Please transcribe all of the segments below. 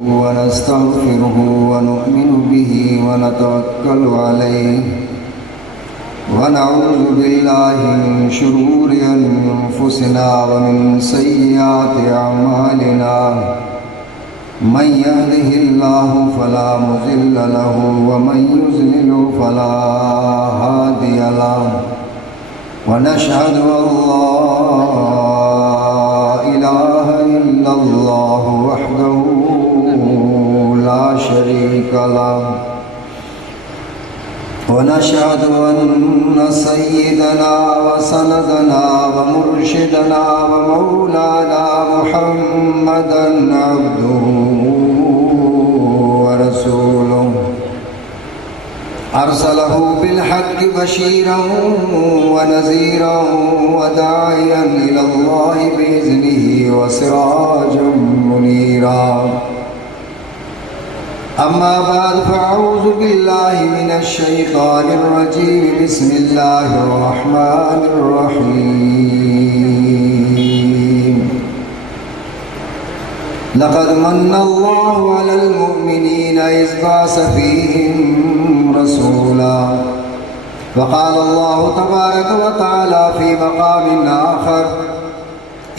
ونستغفره ونؤمن به ونتوكل عليه ونعوذ بالله من شرور أنفسنا ومن سيئات أعمالنا من يهده الله فلا مضل له ومن يضلل فلا هادي له ونشهد أن لا إله إلا الله وحده لا شريك له ونشهد أن سيدنا وسندنا ومرشدنا ومولانا محمدا عبده ورسوله أرسله بالحق بشيرا ونذيرا وداعيا إلى الله بإذنه وسراجا منيرا أما بعد فأعوذ بالله من الشيطان الرجيم بسم الله الرحمن الرحيم لقد من الله على المؤمنين إذ بعث فيهم رسولا وقال الله تبارك وتعالى في مقام آخر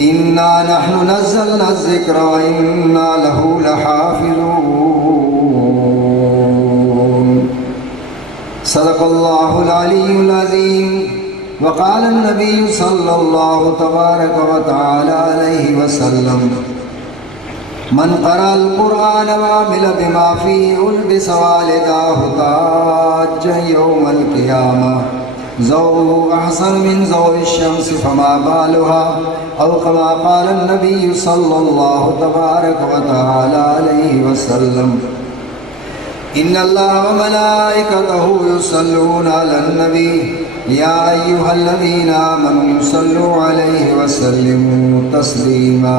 إنا نحن نزلنا الذكر وإنا له لحافظون صدق الله العلي العظيم وقال النبي صلى الله تبارك وتعالى عليه وسلم من قرأ القرآن وعمل بما فيه ألبس والداه تاجا يوم القيامة زوجه أحسن من زوج الشمس فما بالها أو كما قال النبي صلى الله تبارك وتعالى عليه وسلم إن الله وملائكته يصلون على النبي يا أيها الذين آمنوا صلوا عليه وسلموا تسليما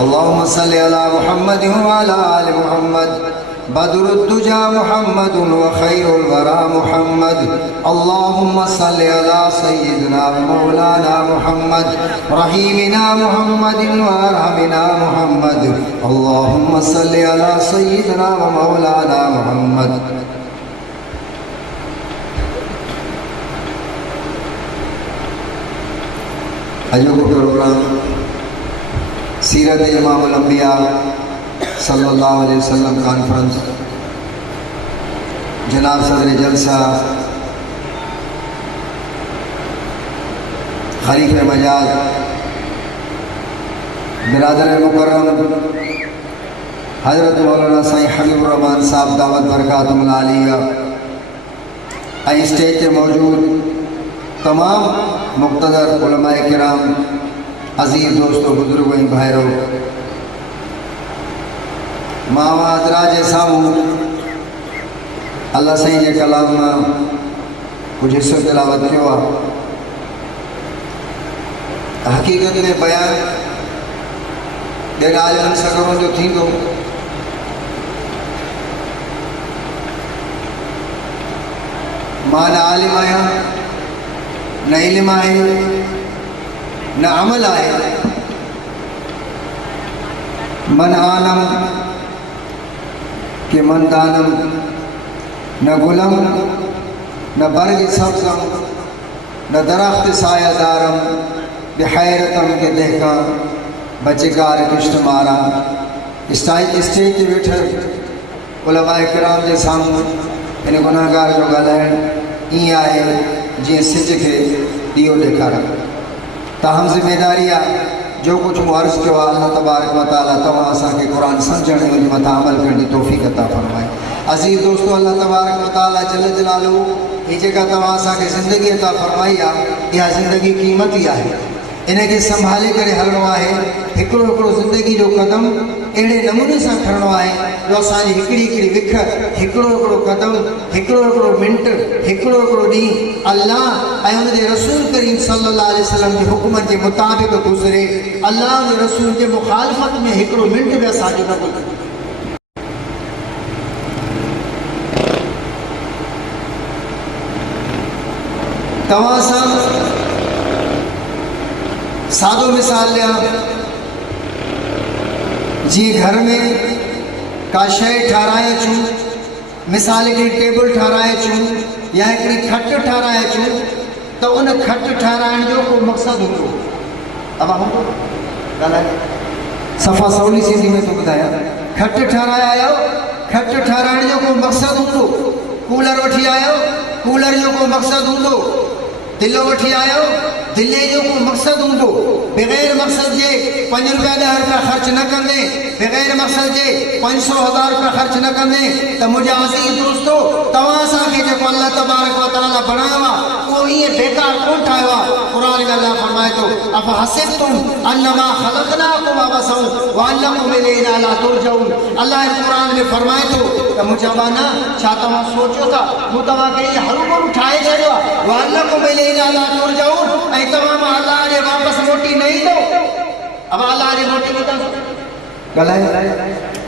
اللهم صل على محمد وعلى آل محمد بدر الدجى محمد وخير الورى محمد اللهم صل على سيدنا ومولانا محمد رحيمنا محمد وارحمنا محمد اللهم صل على سيدنا ومولانا محمد अजो को प्रोग्राम सीरत इमाम अल-अंबिया सल्लल्लाहु अलैहि वसल्लम कॉन्फ्रेंस जनाब सदर जलसा खलीफ मजाज बिरादर मुकर्रम हजरत मौलाना साईं हबीबुर रहमान साहब दावत बरकातुल आलिया स्टेज पे मौजूद तमाम मुक़्तदर उलमाए किराम अजीज़ दोस्तों बुजुर्गों भाइयों मावा अदराज सामूं अल्लाह साईं जे कलाम में कुछ हिस्सो तिलावत किया हकीकत में बयान ॿिए ॻाल्हियुनि सां करण जो थींदो मां न आलिम आहियां न इल्म आहे न अमल आहे मन आलम के मन दानम न गुलम न बर्ग सब्जम न दरख्त सायादारम बेहैरतम के देहका बचेकार किश्त मारा स्टेज ते वेठल उलमाए किराम जे साम्हूं इन गुनाहगार जो ॻाल्हाइण ईअं आहे जीअं सिज खे ॾीओ ॾेखारण तहम ज़िम्मेदारी आहे जो कुछ मूं अर्ज़ किया अल्लाह तबारक व तआला तव्हां असांखे क़ुरान सम्झण ऐं उन मथां अमल करण जी तौफ़ीक़ अता फरमाए। अज़ीज़ दोस्तों अल्लाह तबारक व तआला जल जलालहू ही जेका तव्हां असांखे ज़िंदगी अता फरमाई आहे इहा ज़िंदगी क़ीमती आहे इनखे संभाले करे हलणो आहे हिकिड़ो हिकिड़ो ज़िंदगी जो क़दम अहिड़े नमूने सां खणणो आहे जो असांजी हिकिड़ी हिकिड़ी विख हिकिड़ो हिकिड़ो क़दम हिकिड़ो हिकिड़ो मिंट हिकिड़ो हिकिड़ो ॾींहुं अल्लाह ऐं हुनजे रसूल करीम सल्लल्लाहु अलैहि वसल्लम जे हुक्मनि जे मुताबिक़ गुज़रे अल्लाह जे रसूल जे मुखालफ़त में हिकिड़ो मिंट बि असांजो न गुज़रे। तव्हां सां सादो मिसाल लिया जी घर में का शइ ठाराए अचूं, मिसाल हिकिड़ी टेबल ठाराए अचूं या हिकिड़ी खट ठाराए अचूं त उन खट ठाराइण जो को मक़सदु हूंदो। अब हूंदो ॻाल्हाए सफ़ा सवली सिंधी में तो ॿुधायां। खट ठाराए आयो, खट ठाराइण जो को मक़सदु हूंदो। कूलर वठी आयो, कूलर जो को मक़सदु हूंदो। दिलो वठी आयो, दिले जो को मक़सदु हूंदो। बग़ैर मक़सद जे 5 रुपया 10 रुपया ख़र्च न कंदे, बग़ैर मक़सद जे 500,000 रुपया ख़र्च न कंदे त मुंहिंजा अज़ीज़ दोस्तो तव्हां असांखे जेको अल्लाह तबारक व तआला बणायो आहे उहो ईअं बेकार कोन ठाहियो आहे। क़ुर में अल्लाह फरमाए थो अफ़ हसिबतुम अन्नमा ख़लक़नाकुम अबसन व अन्नकुम इलैना ला तुरजऊन। अल्लाह क़ुर में फरमाए थो त मुंहिंजा बाना छा तव्हां सोचियो था मूं तव्हांखे ईअं हरू ठाहे छॾियो आहे व अन्नकुम इलैना ला तुरजऊन ऐं तव्हां मां अल्लाह ॾे वापसि मोटी न ईंदो। अब अल्लाह ॾे मोटी वेंदा ॻाल्हाए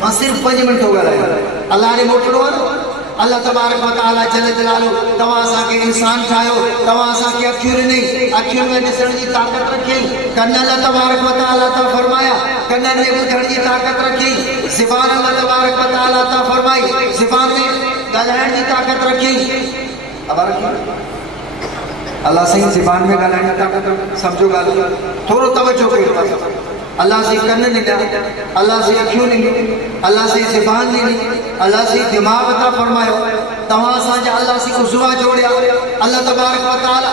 मां सिर्फ़ु 5 मिंट ॻाल्हायो। अल्लाह ॾे मोटणो आहे न। अल्लाह तबारक व तआला जल जलालो तव्हां असांखे इंसान ठाहियो, तव्हां असांखे अखियूं ॾिनई, अखियुनि में ॾिसण जी ताक़त रखियई। कन अल्लाह तबारक व तआला ता फरमाया, कननि में ॿुधण जी ताक़त रखियई। ज़ुबान अल्लाह तबारक व तआला ता फरमाई, ज़ुबान में ॻाल्हाइण जी ताक़त रखियई। अब अल्लाह सही ज़ुबान में ॻाल्हाइण जी ताक़त सम्झो ॻाल्हि थोरो तवजो कयो। अल्लाह से कन ॾिना, अल्लाह से अखियूं ॾिनियूं, अल्लाह से ज़ुबान ॾिनी, अल्लाह से दिमाग़ अता फरमायो। तव्हां असांजा अल्लाह से उज़वा जोड़िया। अल्लाह तबारक व तआला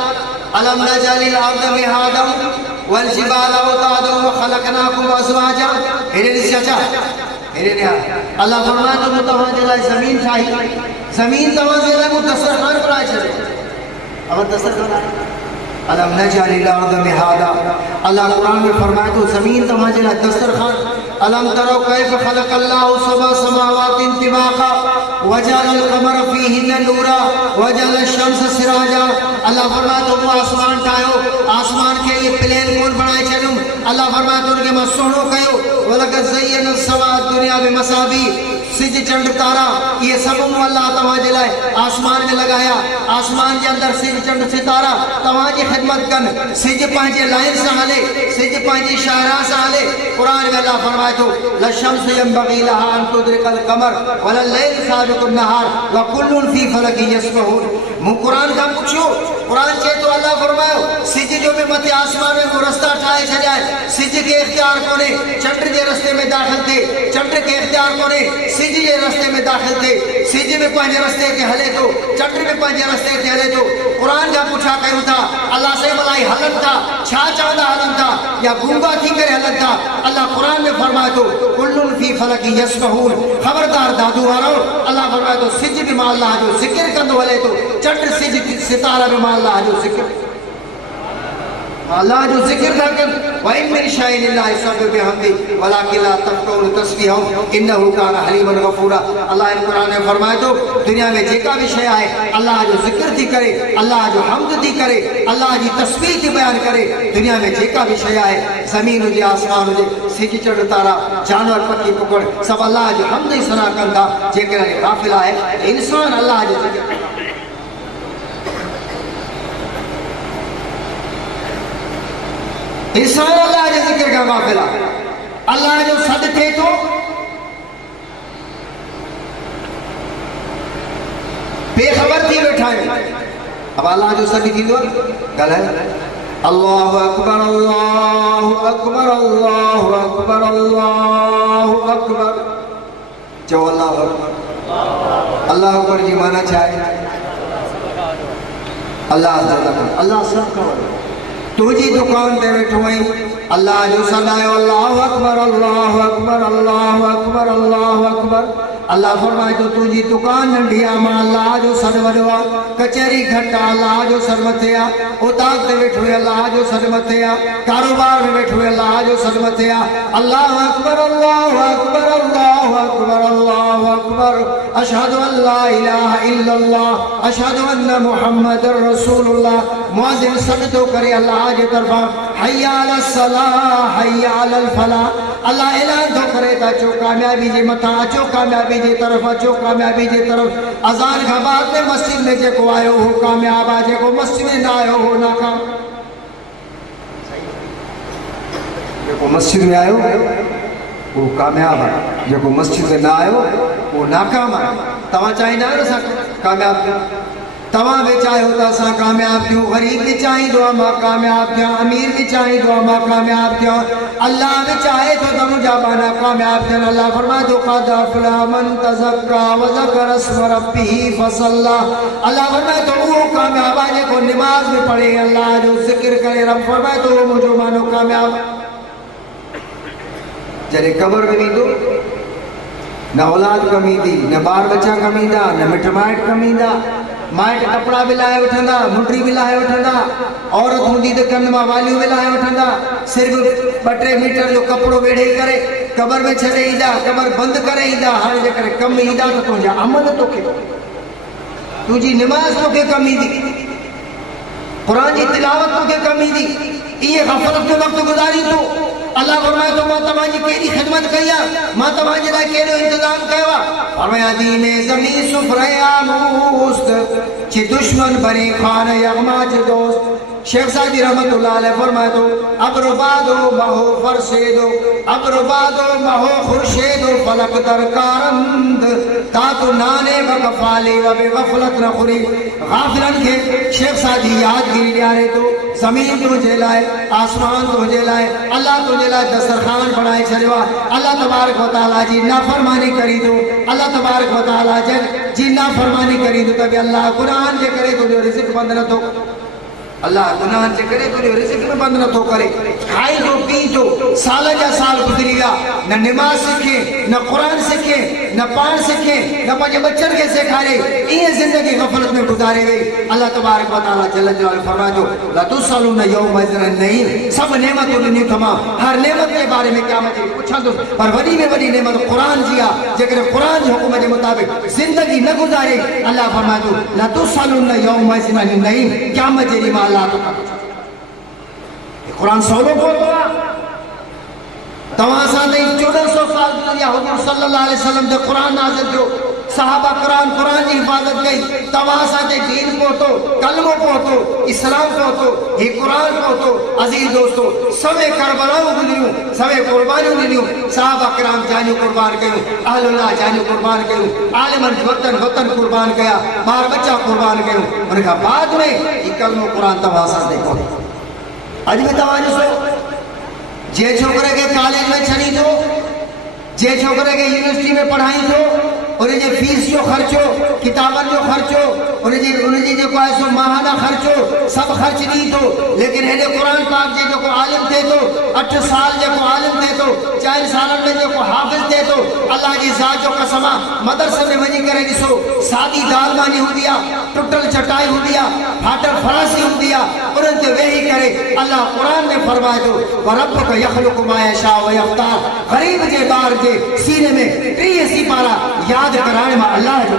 अलम नजलिल अर्द मिहादम वल जिबाल औतादम व खलकनाकुम अज़वाजा। हेरे ॾिस चाचा, हेरे ॾिया। अल्लाह फरमाए थो मूं तव्हांजे लाइ ज़मीन ठाही, ज़मीन तव्हांजे लाइ मूं दस्तरख़ान बणाए छॾियो। अब दस्तरख़ान अलम नजलिल अर्द मिहादा। अल्लाह कुरान में फरमाए तो ज़मीन तव्हांजे लाइ दस्तरख़ान। अलम तरो कैफ़ ख़लक़ल्लाहु सबअ समावातिन तिबाक़ा वजअलल क़मर फ़ीहिन्ना नूरा वजअलल शम्स सिराजा। अल्लाह फरमाए तो मूं आसमान ठाहियो, आसमान खे ये प्लेन कोन बणाए छॾियुमि। अल्लाह फरमाए तो उनखे मां सुहिणो कयो। वलक़द ज़य्यना समा दुनिया बिमसाबी। सिज चंड तारा ये सब मूं अल्लाह तव्हांजे लाइ आसमान में लगाया। आसमान जे अंदर सिज चंड सितारा तव्हांजी ख़िदमत कनि। सिज पंहिंजे लाइन सां हले, सिज पंहिंजी शाहराह सां हले। क़ुरान में अल्लाह फरमाए थो लशम्सु यंबग़ी लहा अन तुदरिकल क़मर वलल्लैलु साबिक़ुन नहार व कुल्लुन फ़ी फ़लकिन यस्बहून। मूं क़ुरान खां पुछियो, क़ुरान चए थो अल्लाह फरमायो सिज जो बि मथे आसमान में मूं रस्ता ठाहे छॾिया आहिनि। सिज खे इख़्तियार कोन्हे चंड जे रस्ते में दाख़िल थिए, चंड खे इख़्तियार कोन्हे सिज जे रस्ते में दाख़िल थिए। सिज में पंहिंजे रस्ते ते हले थो, चंड में पंहिंजे रस्ते ते हले थो। क़ुरान जा पुछा कयूं था अल्लाह से भलाई हलन था छा चवंदा हलन था या गूंगा थी करे हलन था। अल्लाह क़ुरान में फरमाए थो कुल्लुन फ़ी फ़लकिन यस्बहून। ख़बरदार दादू वारो, अल्लाह फरमाए थो सिज बि मां अल्लाह जो ज़िक्र कंदो हले थो, चंड सिज सितारा बि मां अल्लाह जो ज़िक्र अल्लाह जो ज़िक्र था कनि। व इन मिन शैइन इल्ला युसब्बिहु बिहम्दी वलाकिन ला तफ़क़हून तस्बीहहुम इन्नहु कान हलीमन गफ़ूरा। अल्लाह क़ुरान में फरमाए थो दुनिया में जेका भी शइ आहे अल्लाह जो ज़िक्र थी करे, अल्लाह जो हम्द थी करे, अल्लाह जी तस्बीह थी बयान करे। दुनिया में जेका भी शइ आहे ज़मीन हुजे आसमान हुजे सिज चंड तारा जानवर पखी कुकड़ सभु अल्लाह जो हम्द ई सना कनि था। जेकॾहिं गाफ़िल आहे इंसान अल्लाह जो ज़िक्र इंसान अल्लाह जे ज़िक्र खां गाफ़िल आहे। अल्लाह जो सॾु थिए थो बेख़बर थी वेठा आहियूं। अब अल्लाह जो सॾु थींदो आहे ॻाल्हाए अल्लाहु अकबर अल्लाहु अकबर अल्लाहु अकबर अल्लाहु अकबर। चओ अल्लाहु अकबर। अल्लाहु अकबर जी माना छा आहे? अल्लाह सभु खां वॾो। तुझी दुकान ते वेठो आहीं अल्लाह जो सॾायो अल्लाहु अकबर अल्लाहु अकबर अल्लाहु अकबर अल्लाहु अकबर। अल्लाह फरमाए थो तुझी दुकान नंढी आहे मां अल्लाह जो सॾु वॾो आहे। कचहरी घटि आहे अल्लाह जो सॾु मथे आहे। उताग ते वेठो आहे अल्लाह जो सॾु मथे आहे। कारोबार में वेठो आहे अल्लाह जो सॾु मथे आहे। अल्लाहु अकबर अल्लाहु अकबर अल्लाहु अकबर अल्लाहु अकबर अशहदु अन ला इलाहा इल्लल्लाह अशहदु अन्न मुहम्मदर रसूलुल्लाह। मुअज़्ज़िन सॾु थो करे अल्लाह जे तरफ़ां हय्या अलस सलाह हय्या अलल फलाह। अल्लाह ऐलान थो करे त अचो कामयाबी जे मथां, अचो कामयाबी जे तरफ़, अचो कामयाबी जे तरफ़। अज़ान खां बाद में मस्जिद में जेको आयो हो कामयाब आहे, जेको मस्जिद में न आयो हो नाकाम। जेको मस्जिद में आयो वो कामयाब है। जो मस्जिद में ना आयो वो नाकाम है। तवा चाहींदा आहियो न असां कामयाब थियूं, तव्हां बि चाहियो त असां कामयाब थियूं। ग़रीब बि चाहींदो आहे मां कामयाब थियां, अमीर बि चाहींदो आहे मां कामयाब थियां, अल्लाह बि चाहे थो त मुंहिंजा बाना कामयाब थियनि। अल्लाह फरमाए थो क़द अफ़लह मन तज़क्का व ज़करा इस्म रब्बिही फसल्ला। अल्लाह फरमाए थो उहो कामयाब आहे जेको निमाज़ में पढ़े, अल्लाह जो ज़िक्र करे। रब फरमाए थो उहो मुंहिंजो बानो कामयाब। जॾहिं क़ब्र में वेंदो न औलाद कमी थी, न ॿार बच्चा कमी ईंदा, न मिट माइट कमी ईंदा। माइट कपड़ा भी लाए वठंदा, मुंडी भी लाए वठंदा, औरत हूंदी त कन मां वालियूं भी लाए वठंदा। सिर्फ़ 2-3 मीटर जो कपड़ो वेढ़े करे क़ब्र में छॾे ईंदा, क़ब्र बंदि करे ईंदा। हाणे जेकर कमु ईंदा त तुंहिंजा अमल तोखे, तुंहिंजी निमाज़ तोखे कमु ईंदी, क़ुरान जी तिलावत तोखे कमु ईंदी। इहे ग़फ़लत जो वक़्तु गुज़ारी तूं। अल्लाह फरमाए थो मां तव्हांजी केॾी ख़िदमत कई आहे, मां तव्हांजे लाइ केॾो इंतज़ाम कयो आहे। फरमाया दीन ज़मीन सुफ़रया मुस्त चे दुश्मन बने खान यगमा चे दोस्त। शेख सादी रहमतुल्लाह अलैह फरमाए थो अबरुबादो महो फरशेदो, अबरुबादो महो खुर्शेदो फलक दरकारंद तातु नाने बकफाली व बेगफलत न खुरी। गाफिलन के शेख सादी यादगिरी ॾियारे थो। ज़मीन तुंहिंजे लाइ, आसमान तुंहिंजे लाइ, अल्लाह तुंहिंजे लाइ दस्तरखान बणाए छॾियो आहे। अल्लाह तबारक व तआला जी नाफ़रमानी करी थो, अल्लाह तबारक व तआला जी नाफ़रमानी करी थो त बि अल्लाह क़ुरान जे करे तुंहिंजो रिज़्क़ बंदि नथो, अल्लाह गुनाह जे करे तुंहिंजो रिज़्क़ में बंदि नथो करे। खाई थो पी थो, साल जा साल गुज़री विया, न निमाज़ सिखे, न क़ुरान सिखे, न पाण सिखे, न पंहिंजे बच्चनि खे सेखारे, ईअं ज़िंदगी ग़फ़लत में गुज़ारे वई। अल्लाह तबारक व तआला जल जलालुहु फरमाए थो लतुसअलुन यौमइज़िन अन नईम। सभु नेमतूं ॾिनियूं तमामु, हर नेमत जे बारे में क़यामत ते पुछंदुसि, पर वॾी में वॾी नेमत क़ुरान जी आहे। जेकर क़ुरान जे हुकुम जे मुताबिक़ ज़िंदगी न गुज़ारे, अल्लाह फरमाए थो लतुसअलुन यौमइज़िन अन नईम। क़यामत जे ॾींहुं अल्लाह तो कुरान सौलो पहुतो आहे। तव्हां सां ताईं 1400 साल गुज़रिया, हुज़ूर सल्लल्लाहु अलैहि वसल्लम ते कुरान नाज़िल थियो, सहाबा कुरान की हिफाज़त कई। तव्हां सां ताईं दीन पहुतो, कलमो पहुतो, इस्लाम पहुतो, ही कुरान पहुतो। अज़ीज़ दोस्तों, सवे करबलाऊं गुज़रियूं, सवे कुर्बानियूं ॾिनियूं, सहाबा किराम जानियूं कुर्बान कयूं, अहलुल्लाह जानियूं कुर्बान कयूं, आलिमनि वतन कुर्बान कया, ॿार बच्चा कुर्बान कयूं। उन खां बाद में ही कलमो कुरान तव्हां सां ताईं पहुतो। अॼु बि तव्हां ॾिसो, जे छोकिरे खे कॉलेज में छॾी थो, जे छोकिरे खे यूनिवर्सिटी में पढ़ाई थो, उनजे फीस जो ख़र्चो, किताबनि जो ख़र्चो, उनजी जेको आहे सो माहाना ख़र्चो सभु ख़र्च ॾी थो। लेकिन हेॾे क़ुरान पाक जे जेको आलिम थिए थो, 8 साल जेको आलिम थिए थो, 4 सालनि में जेको हाफ़िज़ थिए थो, अल्लाह जी ज़ात जो कसम आहे, मदरसे में वञी करे ॾिसो, सादी दाल मानी हूंदी आहे, टुटल चटाई हूंदी आहे, फाटल फरासी हूंदी आहे, उन्हनि ते वेही करे अल्लाह क़ुरान में फरमाए थो वरब्बुक यख़्लुक़ु मा यशाअ व यख़्तार। ग़रीब जे ॿार जे सीने में 30 सिपारा यादि कराइण में अल्लाह जो,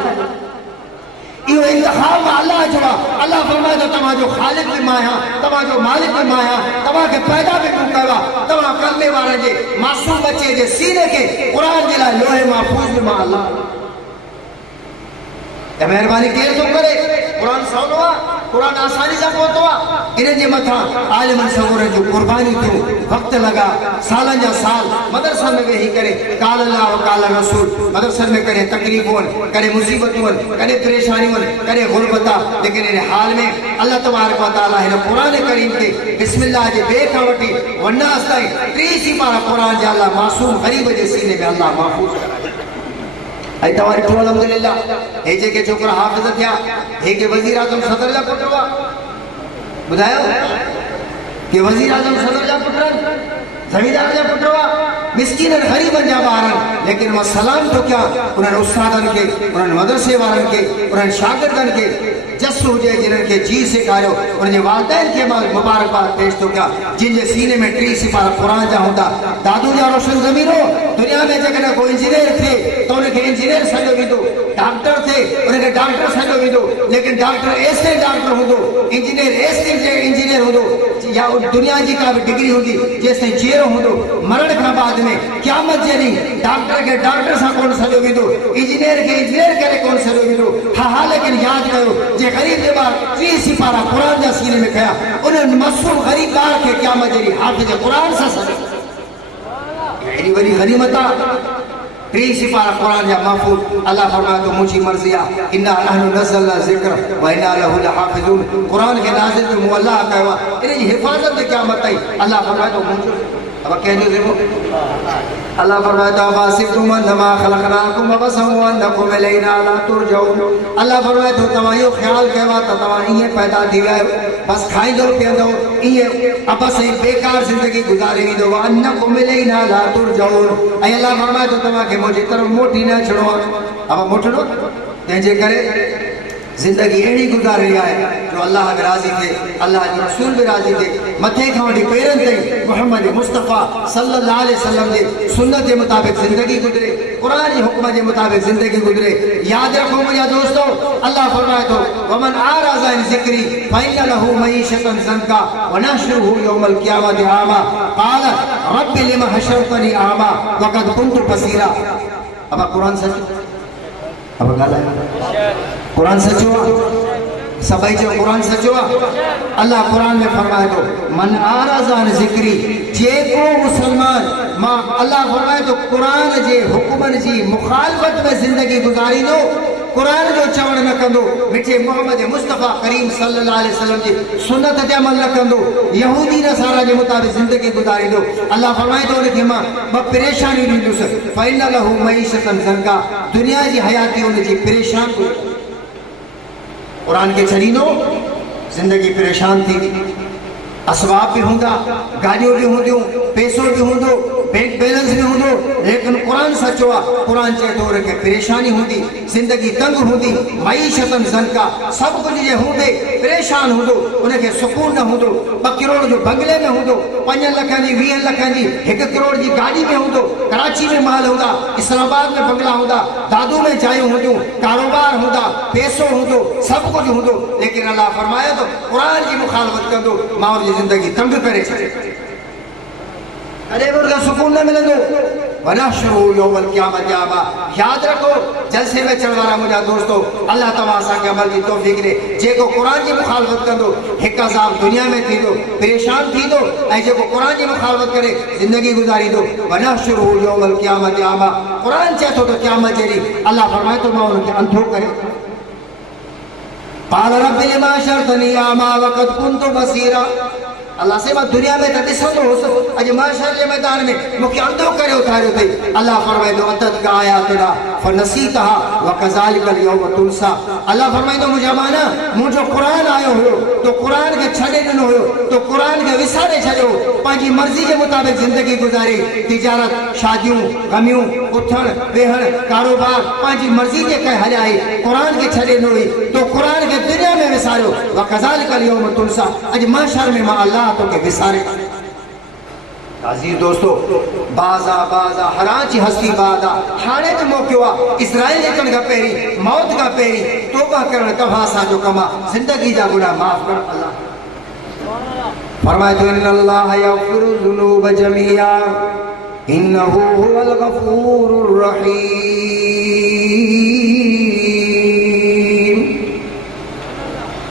इहो इंतखाब में अल्लाह जो आहे। अल्लाह फरमाए थो तव्हांजो ख़ालिक़ बि मां आहियां, तव्हांजो मालिक बि मां आहियां, तव्हांखे पैदा बि मूं कयो आहे। तव्हां कलमे वारे जे मासूम बच्चे जे सीने खे क़ुरान जे लाइ लोहे महफूज़ बि मां अल्लाह। महिरबानी केरु थो करे? क़ुरान सवलो आहे, क़ुरान आसानी सां पहुतो आहे। इन जे मथां आलिमनि सगोरनि जूं कुर्बानियूं थियूं, वक़्तु लॻा, सालनि जा साल मदरसनि में वेही करे काल अल्लाह व काल रसूल, मदरसनि में कॾहिं तकलीफ़ूं आहिनि, कॾहिं मुसीबतूं आहिनि, कॾहिं परेशानियूं आहिनि, कॾहिं गुरबत आहे। लेकिन इन हाल में अल्लाह तबारक व तआला हिन क़ुरान करीम खे बिस्मिल्लाह जे ॿिए खां वठी वन्नास ताईं 30 सिपारा क़ुरान जा अल्लाह मासूम ग़रीब जे सीने में अल्लाह महफूज़ कराए। ऐं तव्हां ॾिठो अल्हम्दुलिल्लाह, हे जेके छोकिरा हाफ़िज़ थिया, हे के वज़ीर आज़म सदर जा पुट हुआ, ॿुधायो के वज़ीर आज़म सदर जा पुट आहिनि, ज़मींदार जा पुट हुआ, मिस्कीननि ग़रीबनि जा ॿार आहिनि। लेकिन मां सलाम थो कयां उन्हनि उस्तादनि खे, उन्हनि मदरसे वारनि खे, उन्हनि शागिर्दनि खे, जस हुजे जिन्हनि खे जी सेखारियो, उनजे वालिदैन खे मां मुबारकबाद पेश थो कयां, जिन जे सीने में 30 सिपारा क़ुरान जा हूंदा। दादू जा रोशन ज़मीनो, दुनिया में जेकॾहिं को इंजीनियर थिए त उनखे इंजीनियर सॾियो वेंदो, डॉक्टर थिए उनखे डॉक्टर सॾियो वेंदो। लेकिन डॉक्टर एसिरे डॉक्टर हूंदो, इंजीनियर एसिरे इंजीनियर हूंदो, या दुनिया जी का बि डिग्री हूंदी, जेसिताईं जीअरो हूंदो, मरण खां बाद में क़यामत जे ॾींहुं डॉक्टर खे डॉक्टर सां कोन सॾियो वेंदो, इंजीनियर खे इंजीनियर करे कोन सॾियो वेंदो। हा, लेकिन यादि कयो, जे ग़रीब जे ॿार 30 सिपारा क़ुरान जा सीने में कया, उन्हनि मासूम ग़रीब ॿार खे क़यामत जे ॾींहुं हाफ़िज़ क़ुरान सां सॾियो। एडी वडी गनीमत आ। 3 सिपारा कुरान या महफूज। अल्लाह फरमाए तो मुझी मर्जी आ, इन्ना नहनु नज़लना ज़िक्र व इन्ना लहु लहाफ़िज़ून। कुरान के नाज़िल पे मु अल्लाह कहवा इन जी हिफाजत में क्या मत आई। अल्लाह फरमाए तो मुझो अब कह जो देखो अल्लाह फरमाए तो वासिफुम अन्नमा खलकनाकुम वबसम अन्नकुम इलैना ला तुरजऊन। अल्लाह फरमाए तो तवा यो ख्याल कहवा त तवा इए पैदा थी गए बस खाइंदो पियंदो इए अब सही बेकार जिंदगी गुजारी वींदो अन्नकुम इलैना ला तुरजऊन। ऐं अल्लाह फरमाए तो तवा के मुझी तरफ मोटी न छड़ो अब मोटड़ो तंहिंजे करे जिंदगी अड़ी गुजारी है जो अल्लाह के राजी थे, अल्लाह के रसूल भी राजी थे। मथे खां वठी पेरनि ताईं मोहम्मद मुस्तफ़ा सल्लल्लाहु अलैहि वसल्लम जे सुन्नत के मुताबिक जिंदगी गुजरे, कुरान के हुक्म के मुताबिक जिंदगी गुजरे। याद रखो मुझा दोस्तों, अल्लाह फरमाए तो वमन आराज़ा अन ज़िक्री फ़इन्न लहू मईशतन ज़ंका व नहशुरुहु यौमल क़ियामति आमा क़ाल रब्बि लिमा हशरतनी आमा व क़द कुन्तु बसीरा। अब कुरान सच अब गाला कुरान सचो सबाई जो कुरान सचो। अल्लाह कुरान में फरमाए तो मन आराज़ा अन ज़िक्री जेको मुसलमान मां अल्लाह फरमाए तो कुरान जे हुक्मन जी मुखालफत में जिंदगी गुजारी दो, कुरान जो चवण न कंदो, मिठे मोहम्मद मुस्तफ़ा करीम सल्लल्लाहु अलैहि वसल्लम जी सुन्नत ते अमल न कंदो, यहूदी नसारा के मुताबिक जिंदगी गुजारी दो। अल्लाह फरमाए तो उनके मां ब परेशानी ॾींदुसि फ़इन्न लहू मईशतन ज़ंका दुनिया जी हयाती उन जी परेशान को कुरान के छड़ींदो जिंदगी परेशान थी। असबाब भी होंदा, गाड़ियों भी होंदियूं, पैसो भी होंदो, बैंक बैलेंस भी होंदो, लेकिन कुरान सचो आ। कुरान चए तो उनके परेशानी होंदी, जिंदगी तंग होंदी, मईशतन ज़ंका सब कुछ जे होंदे परेशान होंदो, उनके सुकून न होंदो। 2 करोड़ जो बंगले में होंदो, 5 लाख जी 20 लाख जी 1 करोड़ जी गाड़ी में होंदो, कराची में महल होंदा, इस्लामाबाद में बंगला होंदा, दादू में जायूं होंदियूं, कारोबार होंदा, पैसो होंदो, सब कुछ होंदो, लेकिन अल्लाह फरमाया तो कुरान की मुखालफत कंदो माण्हू जी जिंदगी तंग करे छे। अरे उनका सुकून न मिलंदो वनहशुरु यौमल क़ियामति आमा। याद रखो जलसे में चढ़ वाला मुझा दोस्तों, अल्लाह तआला असांखे अमल की तौफीक ॾे। जेको कुरान की मुखालफत कंदो हिकु अज़ाब दुनिया में थींदो, परेशान थींदो, ऐं जेको कुरान की मुखालफत करे जिंदगी गुजारींदो वनहशुरु यौमल क़ियामति आमा। कुरान चए थो त क़यामत जे ॾींहुं अल्लाह फरमाए थो मां उनखे अंधो करे क़ाल रब्बि लिमा हशरतनी आमा व क़द कुन्तु बसीरा। अल्लाह से मां दुनिया में त ॾिसंदो हुउसि, अॼु महशर जे मैदान में मूंखे अंधो करे उथारियो अथई। अल्लाह फरमाए थो अततका आयातुना फनसीतहा व कज़ालिकल यौम तुनसा। अल्लाह फरमाए थो मुंहिंजा माना मुंहिंजो कुरान आयो हुयो तो कुरान खे छॾे ॾिनो हुयो, तो कुरान खे विसारे छॾियो, पंहिंजी मर्ज़ी जे मुताबिक ज़िंदगी गुज़ारी, तिजारत, शादियूं, गमियूं, उथण वेहण, कारोबार पंहिंजी मर्ज़ी जे करे हलाए, कुरान खे छॾे ॾिनो हुई तो कुरान खे दुनिया में विसारियो। व कज़ालिकल यौम तुनसा, अॼु महशर में मां अल्लाह तो के विसारे। अजीज दोस्तों, बाज़ा बाज़ा हराची हस्ती बादा हाणे त मौक़ो आ इस्राइल अचण खां पहिरीं, मौत खां पहिरीं तौबा करण तव्हां असांजो कमु आहे, जिंदगी जा गुनाह माफ़ करण। अल्लाह फरमाए थो इन्नल्लाह यग़फिरु ज़ुनूब जमीआ इन्नहु हुवल गफ़ूरुर रहीम।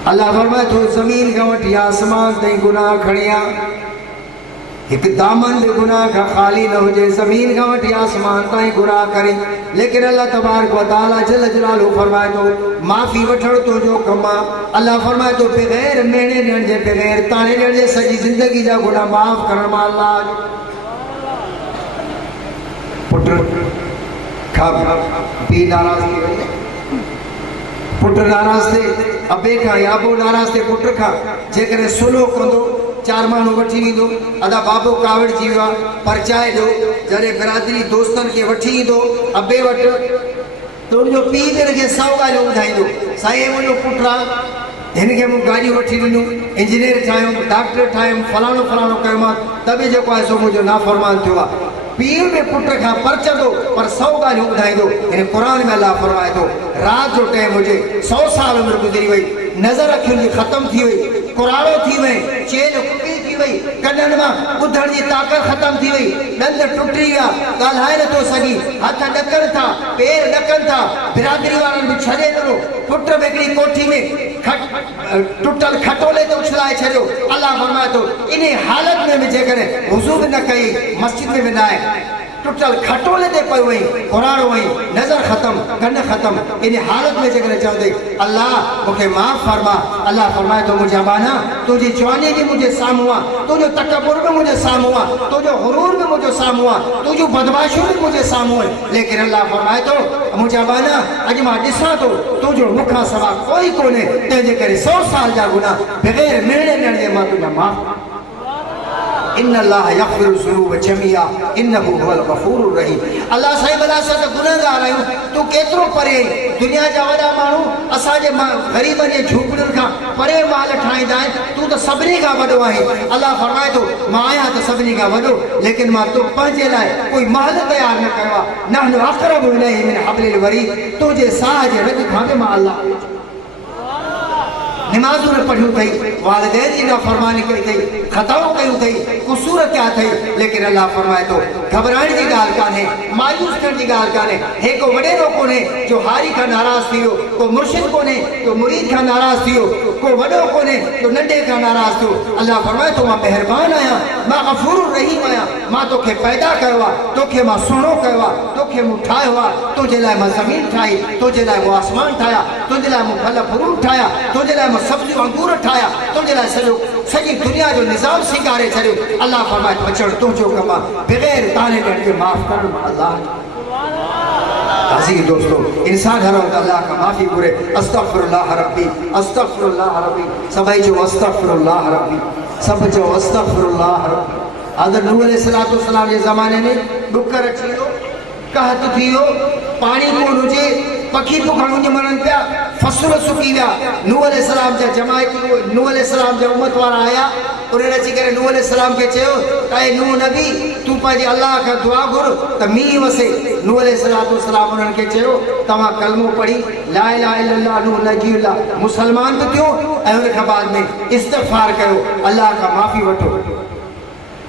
अल्लाह फरमाए थो ज़मीन खां वठी आसमान ताईं गुनाह खणिया, हिकु दामन बि गुनाह खां ख़ाली न हुजे, ज़मीन खां वठी आसमान ताईं गुनाह करे, लेकिन अल्लाह तबारक व तआला जल जलालहू फरमाए थो माफ़ी वठण तुंहिंजो कमु आहे। अल्लाह फरमाए थो बग़ैर मेणे ॾियण जे, बग़ैर ताणे ॾियण जे सॼी ज़िंदगी जा गुनाह माफ़ करण मां अल्लाह पुट खां पीउ नाराज़ थी वञे, पुट नाराज़ थिए अबे खां या अबो नाराज़ थिए पुट खां, जेकॾहिं सुलो कंदो 4 माण्हू वठी ईंदो, अदा बाबो कावड़जी वियो आहे परचाए ॾियो, जॾहिं बिरादरी दोस्तनि खे वठी ईंदो अबे वटि त उनजो पीउ बि हिनखे 100 ॻाल्हियूं ॿुधाईंदो, साईं मुंहिंजो पुटु आहे हिनखे मूं गाॾियूं वठी ॾिनियूं, इंजीनियर ठाहियुमि, डॉक्टर ठाहियुमि, फलाणो फलाणो कयोमांसि, त बि जेको आहे सो मुंहिंजो नाफ़रमान थियो आहे। पीउ बि पुट खां परचंदो पर 100 ॻाल्हियूं ॿुधाईंदो। हिन क़ुरान में अल्लाह फरमाए थो राति जो टाइम हुजे, 100 साल उमिरि गुज़री वई, नज़र अखियुनि जी ख़तम थी वई, कुराड़ो थी वई, चेल कुटी थी वई, कननि मां ॿुधण जी ताक़त ख़तम थी वई, ॾंद टुटी विया, ॻाल्हाए नथो सघी, हथ ॾकनि था, पेर ॾकनि था, बिरादरी वारनि बि छॾे ॾिनो, पुट बि हिकिड़ी कोठी में टुटल खटोले ते उछलाए छॾियो। अल्लाह फरमाए थो इन हालत में बि जेकॾहिं वुज़ू बि न कई, मस्जिद में बि न आहे, टुटल खटोले ते पई वई कुरान वई नजर खत्म कन खत्म इन हालत में जगह चवंदे अल्लाह मुखे माफ फरमा अल्लाह फरमाए तो मुझे बाना तुझी जवानी भी मुझे सामुआ तुझो तकब्बुर भी मुझे सामुआ तुझो हुरूर भी मुझे सामुआ तुझो बदमाशी भी मुझे सामुआ लेकिन अल्लाह फरमाए तो मुझे बाना अज मां दिसा तो तुझो मुखा सवा कोई कोने तेजे करे 100 साल जा गुनाह बगैर मिलने नड़े मां तुझा माफ इन्नल्लाह यग़फ़िरु ज़ुनूब जमीआ इन्नहु हुवल गफ़ूरुर रहीम। अल्लाह साईं भला असां त गुनहगार आहियूं तू केतिरो परे दुनिया जा वॾा माण्हू असांजे ग़रीबनि जे झूपड़ियुनि खां परे माल ठाहींदा आहिनि तू त सभिनी खां वॾो आहीं। अल्लाह फरमाए थो मां आहियां त सभिनी खां वॾो लेकिन मां तो पंहिंजे लाइ कोई महल तयारु न कयो आहे नहनु अक़रबु इलैहि मिन हब्लिल वरीद तुंहिंजे साह जे रग खां बि मां अल्लाह नमाज़ूं न पढ़ियूं अथई वालिदैन जी नाफ़रमानी कई अथई ख़ताऊं कयूं अथई कुसूर कया अथई लेकिन अल्लाह फरमाए थो घबराइण जी ॻाल्हि कान्हे मायूस थियण जी ॻाल्हि कान्हे हे को वॾेरो कोन्हे जो हारी खां नाराज़ थी वियो को मुर्शिद कोन्हे जो मुरीद खां नाराज़ थी वियो को वॾो कोन्हे जो नंढे खां नाराज़ थियो अल्लाह फरमाए थो मां महिरबान आहियां मां गफ़ूरुर रहीम आहियां मां तोखे पैदा कयो आहे तोखे मां सुहिणो कयो आहे तोखे मूं ठाहियो आहे तुंहिंजे लाइ मां ज़मीन ठाही तुंहिंजे लाइ मूं आसमान ठाहिया तुंहिंजे लाइ मूं फल फ्रूट ठाहिया तुंहिंजे लाइ सब्जियूं अंगूर ठाहिया तुंहिंजे लाइ सॼी दुनिया जो निज़ाम सिंगारे छॾियो अल्लाह फरमाए अचण तुंहिंजो कमु आहे बग़ैर ताने ॾियण खे माफ़ करणु अल्लाह अज़ीज़ दोस्तों इंसान हर वक़्तु अल्लाह का माफ़ी घुरे अस्तग़फिरुल्लाह रब्बी सभई जो अस्तग़फिरुल्लाह रब्बी सभु जो अस्तग़फिरुल्लाह रब्बी हज़रत नूह अलैहिस्सलाम जे ज़माने में ॾुकर अची वियो कहत थी वियो पाणी कोन हुजे पखी पुखण उंज मरनि पिया फसल सुकी विया नूह अलैहिस्सलाम जा जमायती नूह अलैहिस्सलाम जा उम्मत वारा आया उन्हनि अची करे नूह अलैहिस्सलाम खे चयो ऐं नूह नबी तूं पंहिंजे अल्लाह खां दुआ घुर त मींहुं वसे नूह अलैहिस्सलाम उन्हनि खे चयो तव्हां कलमो पढ़ी ला इलाहा इल्लल्लाह नूह नजीउल्लाह मुसलमान बि थियो ऐं उन खां बाद में इस्तिग़फ़ार कयो अल्लाह खां माफ़ी वठो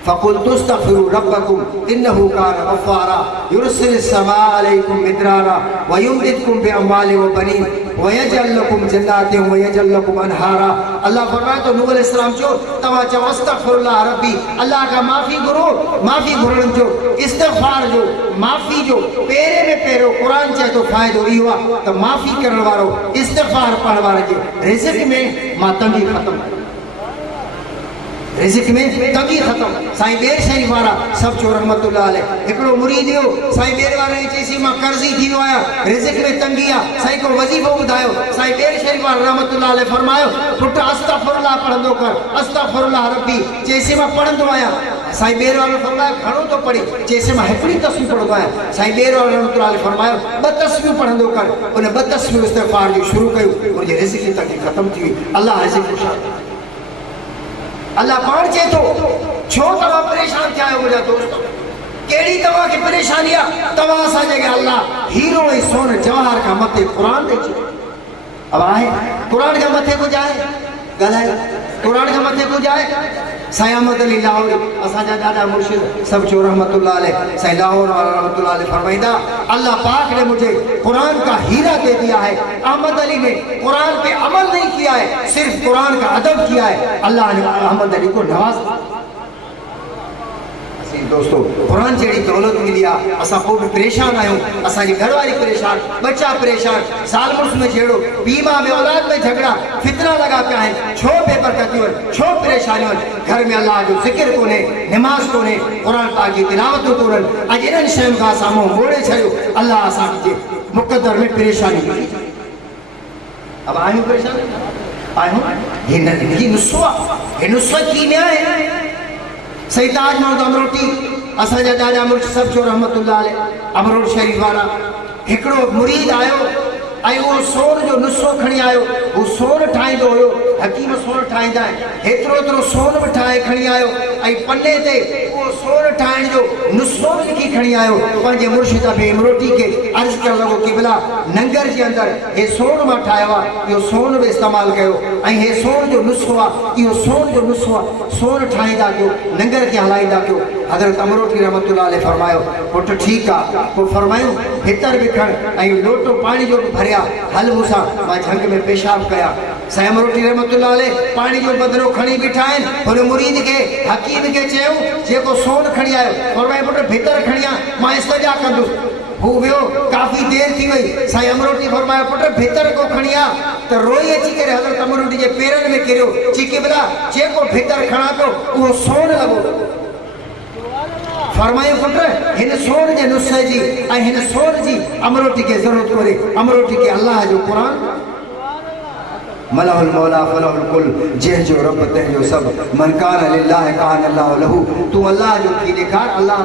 फ़क़ुल्तु अस्तग़फ़िरू रब्बकुम इन्नहु कान गफ़्फ़ारा युरसिलिस समाअ अलैकुम मिदरारा व युमदिदकुम बिअमवालिन व बनीन व यजअल लकुम जन्नातिन व यजअल लकुम अनहारा। अल्लाह फरमाए तो नूह अलैहिस्सलाम चयो तव्हां चओ अस्तग़फिरुल्लाह रब्बी अल्लाह खां माफ़ी घुरो माफ़ी घुरण जो इस्तिग़फ़ार जो माफ़ी जो पहिरें में पहिरियों क़ुर चए थो फ़ाइदो इहो आहे त माफ़ी करण वारो इस्तिग़फ़ार पढ़ण वारे जे रिज़्क़ में मां तंगी ख़त्म रिज़्क़ में तंगी ख़त्म साईं बेर शरीफ़ वारा सब जो रहमतुल्लाह अलैह हिकिड़ो मुरीद हुयो साईं बेर वारे चईसी मां कर्ज़ी थी वियो आहियां रिज़्क़ में तंगी आहे साईं को वज़ीफ़ो ॿुधायो साईं बेर शरीफ़ वारा रहमतुल्लाह अलैह फरमायो पुट अस्तग़फिरुल्लाह पढ़ंदो कर अस्तग़फिरुल्लाह रब्बी चईसी मां पढ़ंदो आहियां साईं बेर वारो फरमायो घणो तो पढ़ी चईसी मां हिकिड़ी तस्वीर पढ़ंदो आहियां साईं बेर वारो रहमतुल्लाह अलैह फरमायो 2 तस्वीरूं पढ़ंदो कर उन 2 तस्वीरूं इस्तिग़फ़ार जो शुरू कयूं मुंहिंजे रिज़्क़ जी तंगी ख़त्म थी वई अल्लाह रिज़्क़ अल्लाह पाण चए थो छो तव्हां परेशान थिया आहियो मुंहिंजा दोस्त कहिड़ी तव्हांखे परेशानी आहे तव्हां असांजे अल्लाह हीरो ऐं सोन जवाहर खां मथे क़ुर ॾेई छॾियो अब आहे क़ुर खां मथे कुझु आहे ॻाल्हायो क़ुर खां मथे कुझु आहे साईं अहमद अली लाहौरी असांजा ॾाढा मुर्शिद सब जो रहमतुल्लाह अलैह साईं लाहौर वारा रहमतुल्लाह अलैह फरमाईंदा अल्लाह पाक ने मुझे कुरान का हीरा दे दिया है अहमद अली ने कुरान पे अमल नहीं किया है सिर्फ कुरान का अदब किया है अल्लाह ने अहमद अली को नवाजा दोस्तों कुरान जड़ी दौलत मिली है असा को भी परेशान आयो असाजी घरवारी परेशान बच्चा परेशान साल मुर्स में छेड़ो बीमा में औलाद में झगड़ा फितना लगा पे है छो पेपर कतियो छो परेशानियों घर में अल्लाह जो जिक्र कोने नमाज कोने कुरान पाक की तिलावत कोने आज इन शयन का सामो मोड़े छयो अल्लाह असा के मुकद्दर में परेशानी मिली अब आयो परेशान आयो ये नुस्वा कीमिया है सईद ताज महमूद अमरोटी असांजा ॾाढा मुर्श सब जो रहमतुल्लाह अलैह अमरोट शरीफ वारा हिकिड़ो मुरीद आयो ऐं उहो सोन जो नुस्ख़ो खणी आयो उहो सोन ठाहींदो हुयो हकीम सोन ठाहींदा आहिनि हेतिरो एतिरो सोन बि ठाहे खणी आयो ऐं पने ते उहो सोन ठाहिण जो नुस्ख़ो बि लिखी खणी आयो पंहिंजे मुर्शिद अबी इमरोटी खे अर्ज़ु करणु लॻो कि भला नंगर जे अंदरि हे सोन मां ठाहियो आहे इहो सोन बि इस्तेमालु कयो ऐं हे सोन जो नुस्ख़ो आहे इहो सोन जो नुस्ख़ो आहे सोन ठाहींदा कयो नंगर खे हलाईंदा कयो हज़रत अमरोटी रहमतुल्लाह अलैह फरमायो पुट ठीकु आहे पोइ फरमायूं हितर बि खण ऐं लोटो पाणी जो बि भरिया हल मूंसां मां झंग में पेशाब कया साईं अमरोटी रहमतुल्लाह अलैह पानी जो बदरो खणी बीठा आहिनि हुन मुरीद खे हकीम खे चयो जेको सोन खणी आयो फरमाए पुट भीतर खणी आ मां इस्तजा कंदुसि हू वियो काफ़ी देर थी वई साईं अमरोटी फरमायो पुट भीतर को खणी आ त रोई अची करे हज़रत अमरोटी जे पेरनि में किरियो चीकी बला जेको भीतर खणा पियो उहो सोन लॻो फरमायो पुट हिन सोन जे नुस्खे जी ऐं हिन सोन जी अमरोटी खे ज़रूरत कोन्हे अमरोटी खे अल्लाह जो क़ुरान मलहुल मौला फलहुल कुल जंहिंजो रब तंहिंजो सभु मन कान लिल्लाह कान अल्लाह लहू तूं अल्लाह जो थी ॾेखार अल्लाह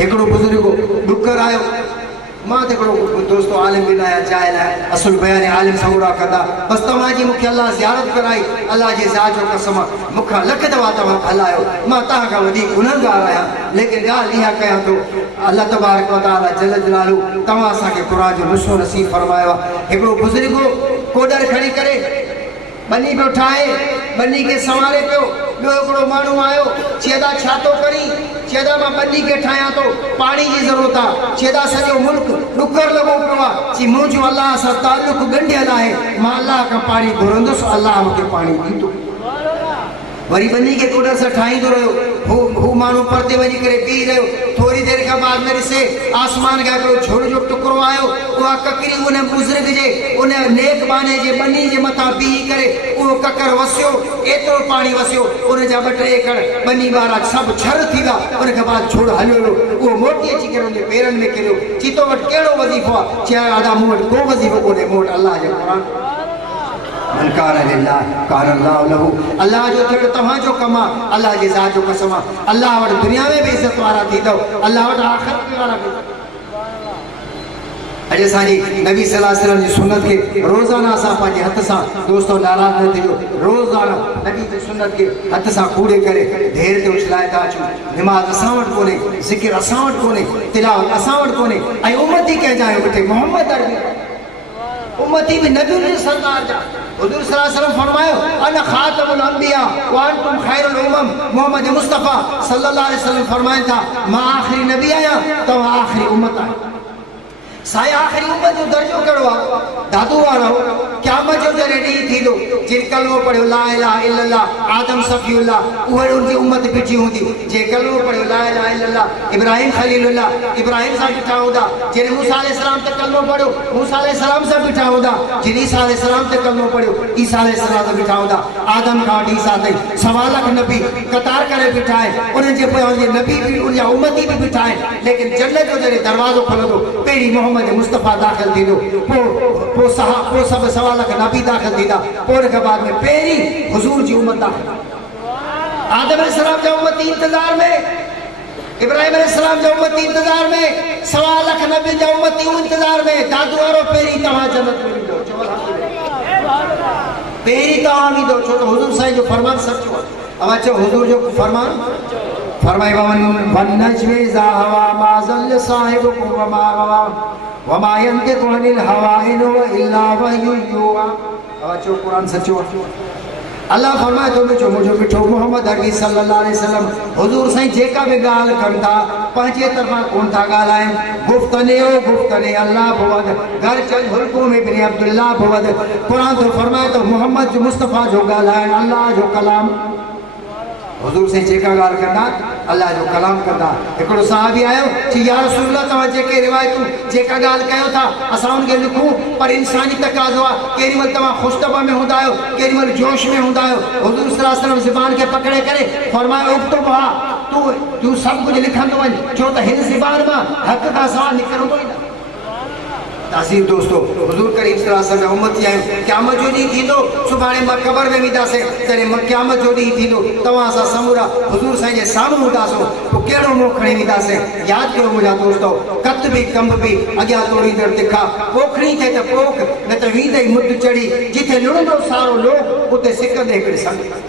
हिकिड़ो बुज़ुर्ग डुकर आयो मां त हिकिड़ो दोस्तो आलिम बिन आया चाहे लाइ असुल बयान आलिम सगुरा कंदा बसि तव्हांजी मूंखे अलाह ज़ियारत कराई अलाह जे ज़ात जो कसम मूंखां लख दफ़ा तव्हां हलायो मां तव्हां खां वधीक गुनहगार आहियां लेकिन ॻाल्हि इहा कयां थो अल्लाह तबारक व तआला जल जलालू तव्हां असांखे क़ुरान जो नुस्ख़ो नसीब फरमायो आहे हिकिड़ो बुज़ुर्ग कोडर खणी करे बनी पियो ठाहे बनी खे संवारे पियो ॿियो हिकिड़ो माण्हू आयो चेदा छा थो करी चेदा मां बनी खे ठाहियां थो पाणी जी ज़रूरत आहे चेदा सॼो मुल्क ॾुकर लॻो पियो आहे चई मुंहिंजो अलाह सां तालुक ॻंढियल आहे मां अलाह खां पाणी घुरंदुसि अलाह मूंखे पाणी ॾींदो वरी बनी खे कुॾर सां ठाहींदो रहियो हू माण्हू परते वञी करे बीह रहियो थोरी देरि खां बाद में ॾिसे आसमान खां हिकिड़ो झुड़ जो टुकड़ो आयो उहा ककरी उन बुज़ुर्ग जे उन नेक बाने जे बनी जे मथां बीह करे उहो ककर वसियो एतिरो पाणी वसियो उन जा 2-3 एकड़ बनी वारा सभु छर थी विया उन खां बाद झुड़ हलियो वियो उहो मोटी अची करे उनजे पेरनि में किरियो चई तो वटि कहिड़ो वज़ीफ़ो आहे चयो आदा मूं वटि को वज़ीफ़ो कोन्हे मूं वटि अलाह जो क़ुरान मन कान लिल्लाह कान अल्लाह लहू अल्लाह जो थियणु तव्हांजो कमु आहे अल्लाह जे ज़ात जो कसम आहे अल्लाह वटि दुनिया में बि इज़त वारा थींदव अल्लाह वटि आख़िरत वारा बि अॼु असांजी नबी सल्लल्लाहु अलैहि वसल्लम जी सुन्नत खे रोज़ाना असां पंहिंजे हथ सां दोस्तो नाराज़ न थियो रोज़ाना नबी जी सुन्नत खे हथ सां कूड़े करे ढेर ते उछलाए था अचूं निमाज़ असां वटि कोन्हे ज़िक्र असां वटि कोन्हे तिलावत असां वटि कोन्हे ऐं उम्मती कंहिंजा आहियूं किथे मोहम्मद अरबी उम्मती भी नबी ने सरदार जा हुजूर सल्लल्लाहु अलैहि वसल्लम फरमायो अना खातमुल अंबिया व अंतुम खैरुल उमम मोहम्मद मुस्तफा सल्लल्लाहु अलैहि वसल्लम फरमाइन था मां आखिरी नबी आहियां तव्हां आखिरी उम्मत आहियो साईं आखिरी उम्मत जो दर्जो कहिड़ो आहे दादू वारो क़यामत जो जॾहिं ॾींहुं थींदो जिन कलमो पढ़ियो ला इलाहा इल्लल्लाह आदम सफ़ीउल्लाह उहे उनजी उम्मत बीठी हूंदी जे कलमो पढ़ियो ला इलाहा इल्लल्लाह इब्राहिम खलीलुल्लाह इब्राहिम सां बीठा हूंदा जिन मूसा अलैहिस्सलाम ते कलमो पढ़ियो मूसा अलैहिस्सलाम सां बीठा हूंदा जिन ईसा अलैहिस्सलाम ते कलमो पढ़ियो ईसा अलैहिस्सलाम सां बीठा हूंदा आदम खां वठी ईसा ताईं 1.25 लाख नबी कतार करे बीठा आहिनि उन्हनि जे पोयां उनजे नबी बि उनजा उम्मती बि बीठा आहिनि लेकिन जन्नत जो जॾहिं दरवाज़ो खुलंदो पहिरीं मोहम्मद मुस्तफ़ा दाख़िल थींदो पोइ सभु 1.25 लाख नबी दाख़िल थींदा पोइ उन खां बाद में पहिरीं हुज़ूर जी उम्मत दाख़िल आदम अलैहिस्सलाम जा उम्मती इंतज़ार में इब्राहिम अलैहिस्सलाम जा उम्मती इंतज़ार में 1.25 लाख नबी जा उम्मती इंतज़ार में दादू वारो पहिरीं तव्हां जन्नत में वेंदो पहिरीं तव्हां वेंदो छो त हुज़ूर साईं जो फरमान सचो आहे अवां चओ हुज़ूर जो फरमान फरमाए वन नजमे ज़ा हवा मा ज़ल साहिबुकुम वमा गवा वमा यंतिकु अनिल हवा इन हुव इल्ला वहयु युहा अवां चओ क़ुरान सचो आहे अल्लाह फरमाए थो जो मुंहिंजो मिठो मोहम्मद अरबी सल्लल्लाहु अलैहि वसल्लम हुज़ूर साईं जेका बि ॻाल्हि कनि था पंहिंजे तरफ़ां कोन था ॻाल्हाइनि गुफ़्तने अल्लाह बुवद घर चल हुल्कुम इब्न अब्दुल्लाह बुवद क़ुरान तो फरमाए थो मोहम्मद मुस्तफ़ा जो ॻाल्हाइनि अल्लाह जो कलाम हुज़ूर साईं जेका ॻाल्हि कंदा अल्लाह जो कलाम कंदा हिकिड़ो साहबी आयो चई या रसूलल्लाह तव्हां जेके रिवायतूं जेका ॻाल्हि कयो था असां उनखे लिखूं पर इंसानी तक़ाज़ो आहे केॾी महिल तव्हां ख़ुशतबा में हूंदा आहियो केॾी महिल जोश में हूंदा आहियो हुज़ूर सल्लल्लाहु अलैहि वसल्लम ज़ुबान खे पकड़े करे फरमायो उक्तुब हा तूं सभु कुझु लिखंदो वञ छो त हिन ज़ुबान मां हक़ खां सवाइ निकिरंदो ई न तासीर दोस्तों हुज़ूर करीम सल्लल्लाहु अलैहि वसल्लम उम्मती आहियूं क़यामत जो ॾींहुं थींदो सुभाणे मां क़बर में वेंदासीं तॾहिं क़यामत जो ॾींहुं थींदो तव्हां असां समूरा हुज़ूर साईं जे साम्हूं हूंदासीं पोइ कहिड़ो मुंहुं खणी वेंदासीं यादि कयो मुंहिंजा दोस्तो कत बि कम बि अॻियां तोड़ींदड़ तिखा पोखणी थिए त पोख न त वींदई मुद चढ़ी जिथे लुणंदो सारो लोक उते सिकंदे हिकिड़े संग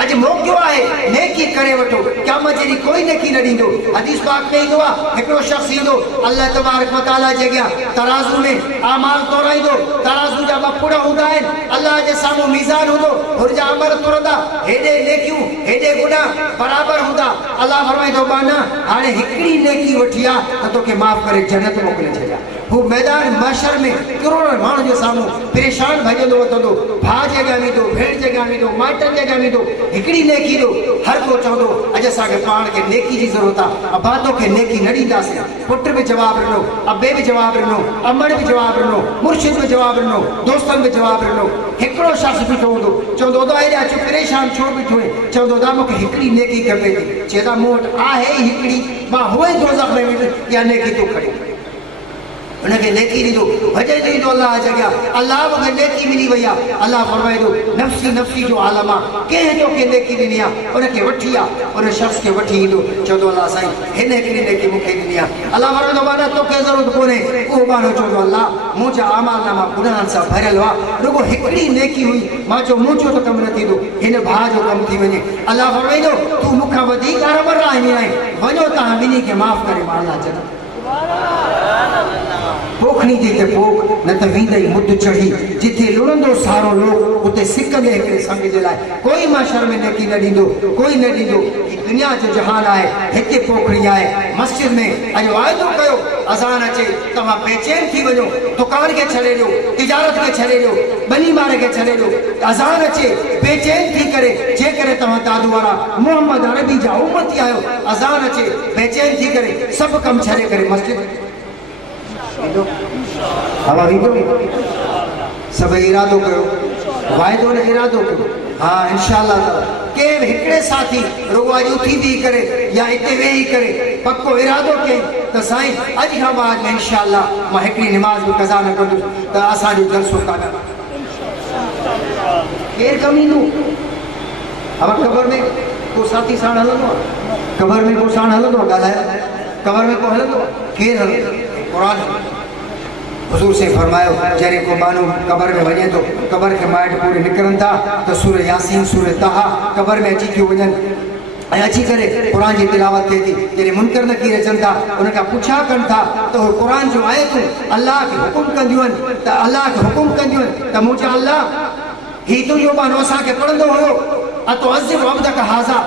अॼु मौक़ो आहे नेकी करे वठो क़यामत जहिड़ी कोई नेकी न ॾींदो हदीस पाक में ईंदो आहे हिकिड़ो शख़्स ईंदो अल्लाह तबारक व तआला जे अॻियां तराज़ू में आमाल तोराईंदो तराज़ू जा 2 पुड़ हूंदा आहिनि अल्लाह जे साम्हूं मीज़ान हूंदो हुनजा अमल तुरंदा हेॾे नेकियूं हेॾे गुनाह बराबरि हूंदा अल्लाह फरमाईंदो बाना हाणे हिकिड़ी नेकी वठी आहे त तोखे माफ़ करे जन्नत मोकिले छॾिया वो मैदान माशर में करोड़ों माण्हुनि जे साम्हूं परेशान भॼंदो वठंदो, भाउ जे अॻियां वेंदो, भेण जे अॻियां वेंदो, माइटनि जे अॻियां वेंदो, हिकिड़ी नेकी ॾियो। हर को चवंदो अॼु असांखे पाण खे नेकी जी ज़रूरत आहे, अबा तोखे नेकी न ॾींदासीं। पुट बि जवाबु ॾिनो, अबे बि जवाबु ॾिनो, अमड़ बि जवाबु ॾिनो, मुर्शिद बि जवाबु ॾिनो, दोस्तनि बि जवाबु ॾिनो। हिकिड़ो शख़्स बीठो हूंदो, चवंदो हुदो हेॾे अचो, परेशान छो बीठो आहीं? चवंदो हुदा मूंखे हिकिड़ी नेकी खपे थी। चवंदा मूं वटि आहे ई हिकिड़ी, मां हुए दोज़ख में वेंदुसि, इहा नेकी तूं खणी। उनखे नेकी ॾींदो, भॼंदो ईंदो अलाह जे अॻियां, अलाह मूंखे नेकी मिली वई आहे। अलाह फरमाईंदो नफ़्सी नफ़्सी जो आलम आहे, कंहिं तोखे नेकी ॾिनी आहे, उनखे वठी आहे, उन शख़्स खे वठी ईंदो, चवंदो अलाह साईं हिन हिकिड़ी नेकी मूंखे ॾिनी आहे। अलाह फरमाईंदो माना तोखे ज़रूरत कोन्हे। उहो माण्हू चवंदो अलाह मुंहिंजा अमालनामा गुनाहनि सां भरियल हुआ, रुगो हिकिड़ी नेकी हुई, मां चयो मुंहिंजो त कमु न थींदो, हिन भाउ जो कमु थी वञे। अलाह फरमाईंदो तूं मूंखां वधीक अरबर आहीं, वञो तव्हां ॿिन्ही खे माफ़ करे मां अलाह चवंदो पोखणी थी ते पोख न त वींदई मुद चढ़ी, जिथे लुड़ंदो सारो लोग उते सिकंदे हिकिड़े संग जे लाइ। कोई माशर में नेकी न ॾींदो, कोई न ॾींदो। दुनिया जो जहान आहे, हिते पोखड़ी आहे। मस्जिद में अॼु वाइदो कयो, अज़ान अचे तव्हां बेचैन थी वञो, दुकान खे छॾे ॾियो, तिजारत खे छॾे ॾियो, ॿनी मारे खे छॾे ॾियो। अज़ान अचे बेचैन थी करे, जेकॾहिं तव्हां दादू वारा मोहम्मद अरबी जा उम्मती आहियो, अज़ान अचे बेचैन थी करे सभु कमु छॾे करे मस्जिद हवा वींदो। सभु इरादो कयो, वाइदो न इरादो कयो। हाँ इंशाअल्लाह के हिकिड़े साथी रुगो अॼु उथी बीही करे या हिते वेही करे पको इरादो कयईं त साईं अॼु खां बाद में इंशाअल्लाह मां हिकिड़ी निमाज़ बि क़ज़ा न कंदुसि, त असांजो जलसो कान केरु कमु ईंदो। अब क़बर में को साथी साण हलंदो आहे, क़बर में को साण हलंदो आहे, ॻाल्हायो क़बर में को हलंदो आहे, केरु हलंदो? कुरान हुज़ूर से फरमायो जॾहिं को माण्हू क़बर में वञे थो, क़बर के माइट पूरे निकिरनि था त सूरह यासीन सूरह ताहा क़बर में अची थियूं वञनि ऐं अची करे क़ुरान जी तिलावत थिए थी। जॾहिं मुनकर नकीर अचनि था, उनखां पुछा कनि था त उहो क़ुरान जो आयतूं अलाह खे हुकुम कंदियूं आहिनि, त अलाह खे हुकुम कंदियूं आहिनि त मुंहिंजा अलाह हीउ तुंहिंजो माण्हू असांखे पढ़ंदो हुयो, अतुअज़्ज़िब अब्दक हाज़ा।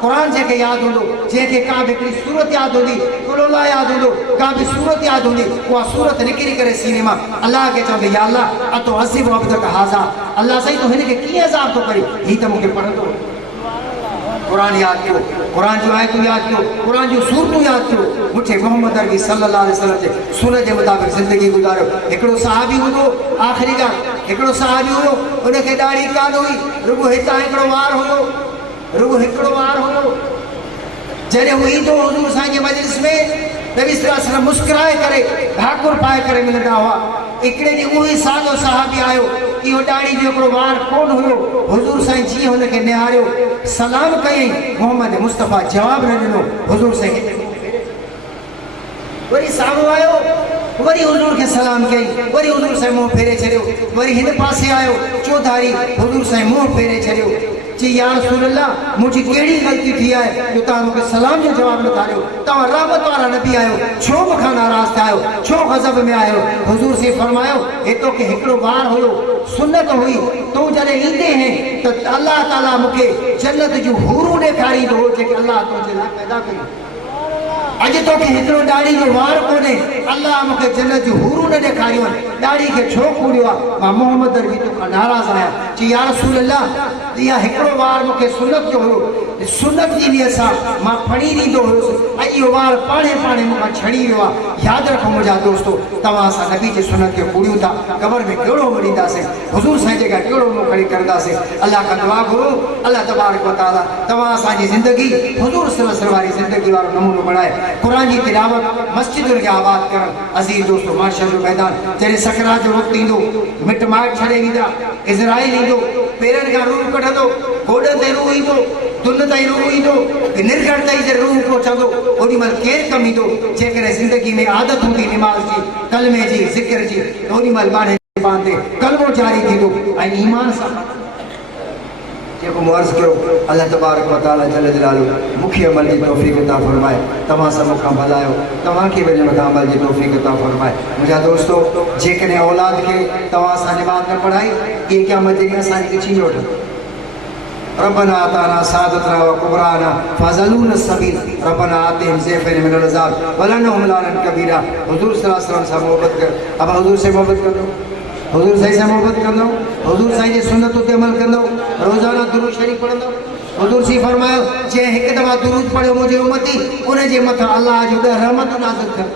क़ुरान जंहिंखे यादि हूंदो, जंहिंखे का बि हिकिड़ी सूरत यादि हूंदी, कुलोला यादि हूंदो, का बि सूरत यादि हूंदी, उहा सूरत निकिरी करे सीने मां अलाह खे चवंदी या अलाह अतुअज़्ज़िब अब्दक हाज़ा। अलाह साईं तूं हिनखे कीअं अज़ाब थो करी, हीउ त मूंखे पढ़ंदो। कुरान यादि कयो, कुरान जूं आयतूं यादि कयो, कुरान जूं सूरतूं यादि कयो। मुठे मोहम्मद अरबी सल्लल्लाहु अलैहि वसल्लम जे सुनत जे मुताबिक़ ज़िंदगी गुज़ारियो। हिकिड़ो सहाबी हूंदो, आख़िरी ॻाल्हि, हिकिड़ो सहाबी हुयो, उनखे ॾाढ़ी कान हुई, रुगो हितां हिकिड़ो वार हुयो, रुगो हिकिड़ो वार हुयो। जॾहिं हू ईंदो हुज़ूर साईं जे मजलिस में, नबी सल्लल्लाहु अलैहि वसल्लम मुस्कुराए करे भाकुर पाए करे मिलंदा हुआ। हिकिड़े ॾींहुं उहो ई साॻियो सहाबी आयो, इहो ॾाढ़ी जो हिकिड़ो वार कोन हुयो। हुज़ूर साईं जीअं हुनखे निहारियो, सलाम कयईं, मोहम्मद मुस्तफ़ा जवाबु न ॾिनो। हुज़ूर साईं वरी साम्हूं आयो, वरी हुज़ूर खे सलाम कयईं, वरी हुज़ूर साईं मुंहुं फेरे छॾियो, वरी हिन पासे आयो चौधारी, हुज़ूर साईं मुंहुं फेरे छॾियो। चई या रसूल अल्लाह मुंहिंजी कहिड़ी ग़लती थी आहे जो तव्हां मूंखे सलाम जो जवाबु नथा ॾियो? तव्हां रहमत वारा नबी आहियो, छो मूंखां नाराज़ थिया आहियो, छो गज़ब में आहियो? हुज़ूर से फरमायो हे तोखे हिकिड़ो वार हुयो, सुनत हुई, तूं जॾहिं ईंदे हैं त अल्लाह ताला मूंखे जन्नत जूं हूरूं ॾेखारींदो हो जेके अल्लाह तुंहिंजे लाइ पैदा कयूं। अॼु तोखे हिकिड़ो ॾाढ़ी जो वार कोन्हे, अल्लाह मूंखे जन्नत जूं हूरूं न ॾेखारियूं आहिनि, ॾाढ़ी खे छो कूड़ियो आहे? मां मोहम्मद अरबी तोखां नाराज़ आहियां। चई या रसूल अल्लाह इहा हिकिड़ो वार मूंखे सुनत जो हुयो, सुनत जी ॾींहं सां मां फणी ॾींदो हुयुसि, अॼु इहो वार पाणे पाणे मूंखां छड़ी वियो आहे। यादि रखो मुंहिंजा दोस्तो, तव्हां असां नबी जे सुनत खे कूड़ियूं था, क़बर में कहिड़ो मुंहुं ॾींदासीं, हुज़ूर साईं जे करे कहिड़ो मुंहुं खणी करंदासीं। अलाह खां दुआ घुरो, अलाह तबारक व तआला तव्हां असांजी ज़िंदगी हुज़ूर सल्लल्लाहु अलैहि वसल्लम वारी ज़िंदगी वारो नमूनो बणाए, क़ुरान जी तिलावत, मस्जिदुनि खे आबाद करणु। अज़ीज़ दोस्तो, माशर जो मैदान जॾहिं सकरात जो वक़्तु ईंदो, मिट माइट छॾे ईंदा, इज़राइल ईंदो, पेरनि खां रूह कढंदो, गोॾनि ते रूह ईंदो, दुन ताईं रूह ईंदो, निर्गढ़ ताईं जॾहिं रूह पहुचंदो, ओॾी महिल केरु कमु ईंदो? जेकॾहिं ज़िंदगी में आदत हूंदी निमाज़ जी, कलमे जी, ज़िक्र जी, त ओॾी महिल ॿारनि जे ज़बान ते कलमो जारी थींदो ऐं ईमान सां जेको मूं अर्ज़ु कयो। अल्लाह तबारक व तआला जल जलालुहु मूंखे अमल जी तौफ़ीक़ अता फ़रमाए, तव्हां सभु खां भलायो, तव्हांखे वरी मथां अमल जी तौफ़ीक़ अता फ़रमाए। मुंहिंजा दोस्तो, जेकॾहिं औलाद खे तव्हां सां निमाज़ न पढ़ाई, इहे क़यामत जे ॾींहुं असांजी ॾिठी न वठो। रब्बना आताना सादतना व कुबराना फज़लूना सबील रब्बना आतिहिम ज़ैफ़ैन मिनल अज़ाब व लअनहुम लानन कबीरा। हुज़ूर सल्लल्लाहु अलैहि वसल्लम से मोहब्बत कर। अब हुज़ूर से मोहब्बत कर दो, हुज़ूर सही से मोहब्बत कर दो, हुज़ूर सही जी सुन्नत ते अमल कर दो, रोज़ाना दुरूद शरीफ पढ़ दो। हुज़ूर सी फरमायो जे एक दफ़ा दुरूद पढ़ो मुझे उम्मती उन जे मथा अल्लाह जो रहमत नाज़िल कर।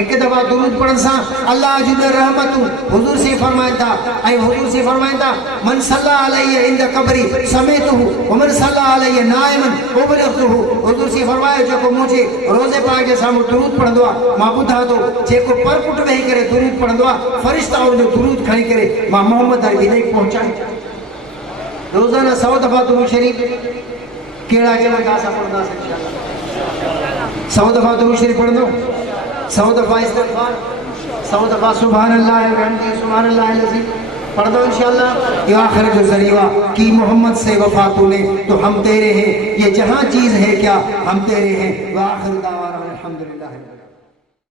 एक दफ़ा दुरूद पढ़न सा अल्लाह जो रहमत। हुज़ूर सी फरमाइन था ऐं हुज़ूर सी फरमाइन था मन सल्ला अलैहि इंद कब्री समेतहु व मन सल्ला अलैहि नाइमन उबलगतहु। हुज़ूर सी फरमायो जेको मुझे रोज़े पाक जे साम्हूं दुरूद पढ़ंदो आहे मां ॿुधां थो जेको परपुट वेही करे दुरूद पढ़ंदो आहे फ़रिश्ता उनजो दुरूद खणी करे मां मोहम्मद इलाही पहुचाए। रोज़ाना 100 दफ़ा दुरूद शरीफ कहिड़ा कहिड़ा असां पढ़ंदासीं इंशाअल्लाह। 100 दफ़ा दुरूद शरीफ पढ़ंदो, 100 दफ़ा इस्तिग़फ़ार, 100 दफ़ा सुभान अल्लाह व बिहम्दिही सुभान अल्लाहिल अज़ीम पढ़ दो इंशाअल्लाह। ये आखिर जो ज़रिया कि मोहम्मद से वफा तूने तो हम तेरे हैं, ये जहाँ चीज़ है क्या हम तेरे हैं। व आखिर दावाना अल्हम्दुलिल्लाह।